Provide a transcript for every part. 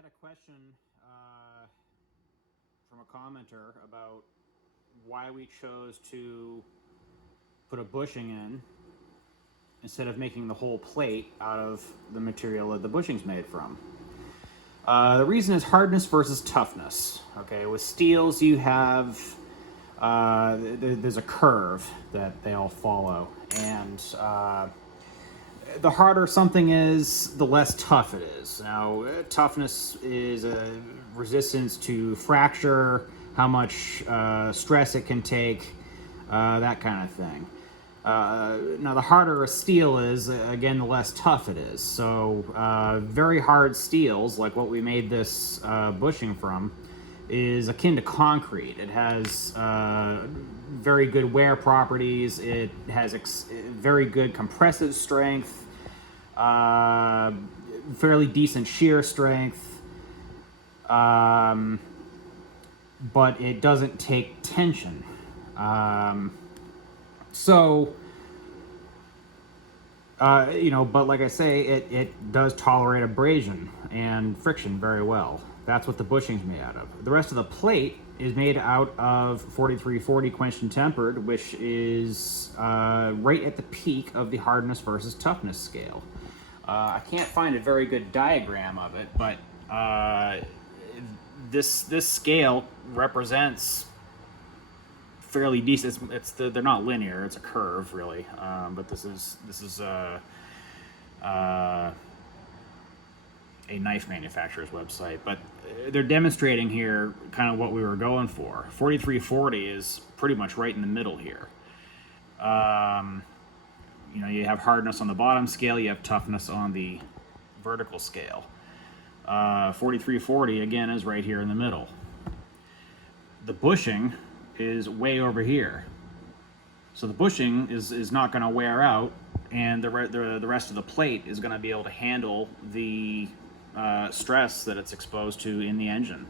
had a question from a commenter about why we chose to put a bushing in instead of making the whole plate out of the material that the bushing's made from. The reason is hardness versus toughness. Okay, with steels you have there's a curve that they all follow, and the harder something is, the less tough it is. Now, toughness is a resistance to fracture, how much stress it can take, that kind of thing. Now, the harder a steel is, again, the less tough it is. So, very hard steels, like what we made this bushing from, is akin to concrete. It has very good wear properties. It has very good compressive strength, fairly decent shear strength, but it doesn't take tension. But like I say, it does tolerate abrasion and friction very well. That's what the bushing's made out of. The rest of the plate is made out of 4340 quenched and tempered, which is right at the peak of the hardness versus toughness scale. I can't find a very good diagram of it, but this scale represents fairly decent. They're not linear; it's a curve, really. But this is a knife manufacturer's website, but they're demonstrating here kind of what we were going for. 4340 is pretty much right in the middle here. You have hardness on the bottom scale, you have toughness on the vertical scale. 4340 again is right here in the middle. The bushing is way over here, so the bushing is not going to wear out, and the rest of the plate is going to be able to handle the stress that it's exposed to in the engine.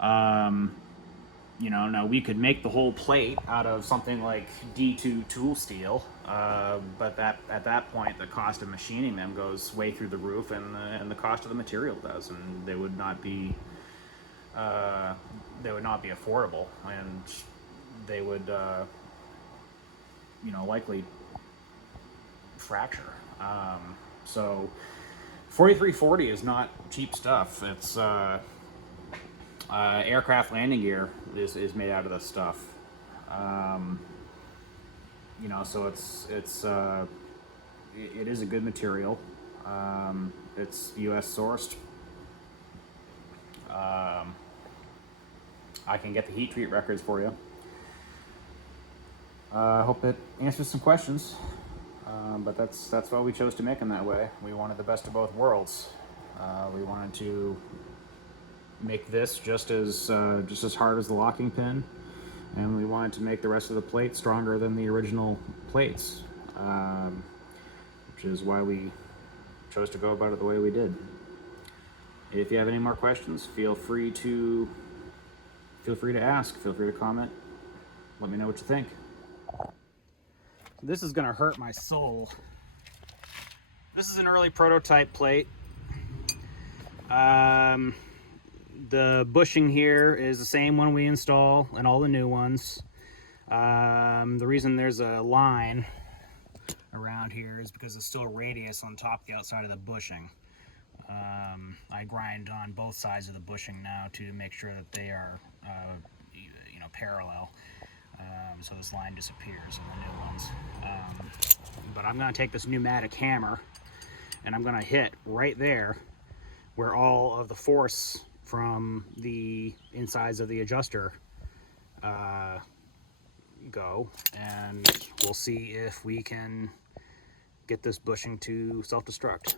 Now we could make the whole plate out of something like D2 tool steel, but at that point the cost of machining them goes way through the roof, and the cost of the material does, and they would not be affordable, and they would likely fracture. So 4340 is not cheap stuff. It's aircraft landing gear is made out of this stuff. So it is a good material. It's U.S. sourced. I can get the heat treat records for you. I hope it answers some questions. But that's why we chose to make them that way. We wanted the best of both worlds. We wanted to make this just as hard as the locking pin, and we wanted to make the rest of the plate stronger than the original plates, which is why we chose to go about it the way we did. If you have any more questions, feel free to ask, feel free to comment, let me know what you think. This is gonna hurt my soul. This is an early prototype plate. The bushing here is the same one we install in all the new ones. The reason there's a line around here is because there's still a radius on top of the outside of the bushing. I grind on both sides of the bushing now to make sure that they are parallel. So this line disappears in the new ones. But I'm going to take this pneumatic hammer and I'm going to hit right there where all of the force from the insides of the adjuster go, and we'll see if we can get this bushing to self-destruct.